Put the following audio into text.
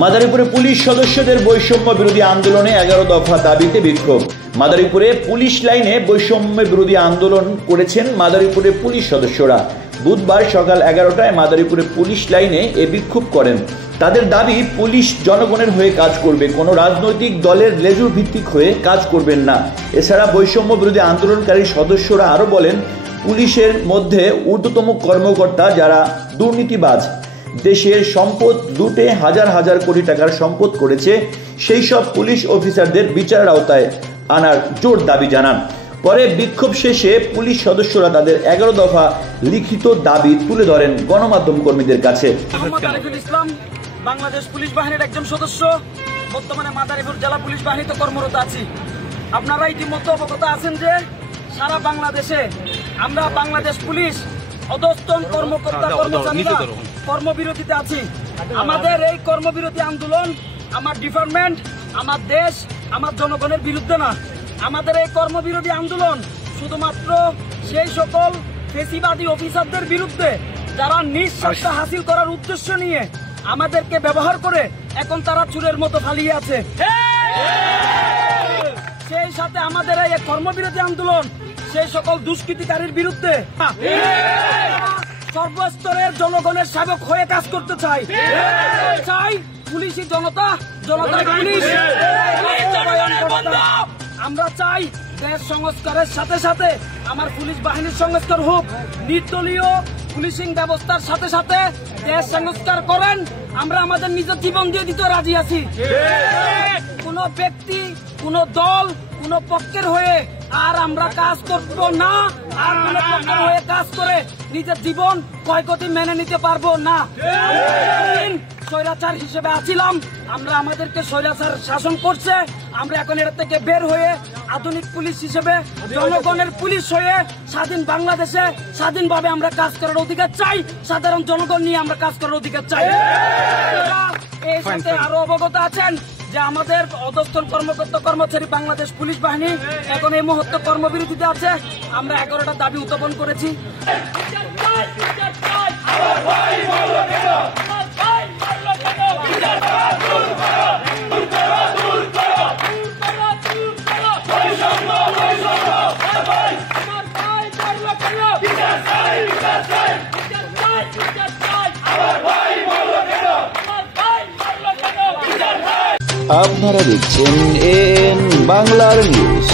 মাদারীপুরে police সদস্যদের বৈষম্য বিরোধী আন্দোলনে 11 দফা দাবিতে বিক্ষোভ। মাদারীপুরে পুলিশ লাইনে বৈষম্য বিরোধী আন্দোলন করেছেন মাদারীপুরের পুলিশ সদস্যরা। বুধবার সকাল 11টায় মাদারীপুরে পুলিশ লাইনে এ বিক্ষোভ করেন। তাদের দাবি, পুলিশ জনগণের হয়ে কাজ করবে, কোনো রাজনৈতিক দলের লেজুর ভিত্তিক হয়ে কাজ করবেন না। এছাড়া বৈষম্য বিরোধী আন্দোলনকারী সদস্যরা আরও বলেন, পুলিশের মধ্যে ঊর্ধ্বতম কর্মকর্তা যারা দুর্নীতিবাজ, দেশের সম্পদ লুটে হাজার হাজার কোটি টাকার সম্পদ করেছে, সেই সব পুলিশ অফিসারদের বিচারের আওতায় আনার জোর দাবি জানান। পরে বিক্ষোভ শেষে পুলিশ সদস্যরা তাদের 11 দফা লিখিত দাবি তুলে ধরেন গণমাধ্যম কর্মীদের কাছে। ইসলাম বাংলাদেশ পুলিশ বাহিনীর একজন সদস্য, বর্তমানে মাদারীপুর জেলা পুলিশ বাহিনীতে কর্মরত আছি। আপনারা ইতিমধ্যে অবগত আছেন যে সারা বাংলাদেশে আমরা বাংলাদেশ পুলিশ অধস্তন কর্মকর্তা কর্মচারীরা কর্মবিরতিতে আছি। আমাদের এই কর্মবিরতি আন্দোলন আমার ডিপার্টমেন্ট, আমার দেশ, আমার জনগণের বিরুদ্ধে না। আমাদের এই কর্মবিরোধী আন্দোলন শুধুমাত্র সেই সকল ফেসিবাদী অফিসারদের বিরুদ্ধে যারা নিজ স্বার্থ হাসিল করার উদ্দেশ্য নিয়ে আমাদেরকে ব্যবহার করে এখন তারা চোরের মতো পালিয়ে আছে। সেই সাথে আমাদের এই কর্মবিরোধী আন্দোলন সেই সকল দুষ্কৃতিকারীর বিরুদ্ধে সর্বস্তরের জনগণের সেবক হয়ে কাজ করতে চাই। পুলিশি জনতা, জনতার পুলিশ। আমরা চাই দেশ সংস্কারের সাথে সাথে আমার পুলিশ বাহিনীর সংস্কার হোক। নির্দলীয় পুলিশিং ব্যবস্থার সাথে সাথে দেশ সংস্কার করেন। আমরা আমাদের নিজের জীবন দিয়ে দিতে রাজি আছি। কোন ব্যক্তি, কোন দল, কোন পক্ষের হয়ে আর আমরা কাজ করব না। আর কোন পক্ষের হয়ে কাজ করে নিজের জীবন ক্ষয়ক্ষতি মেনে নিতে পারবো না। স্বৈরাচার হিসেবে আছিলাম, আমরা আমাদেরকে স্বৈরাচার শাসন করছে। আমরা এখন এর থেকে বের হয়ে আধুনিক পুলিশ হিসেবে জনগণের পুলিশ হয়ে স্বাধীন বাংলাদেশে স্বাধীনভাবে আমরা কাজ করার অধিকার চাই। সাধারণ জনগণ নিয়ে আমরা কাজ করার অধিকার চাই। এই সাথে আরো অবগত আছেন যে আমাদের অধস্তন কর্মকর্তা কর্মচারী বাংলাদেশ পুলিশ বাহিনী এখন এই মুহূর্তে কর্মবিরতিতে আছে। আমরা 11টা দাবি উত্থাপন করেছি। আপনারা দেখছেন এন বাংলার নিউজ।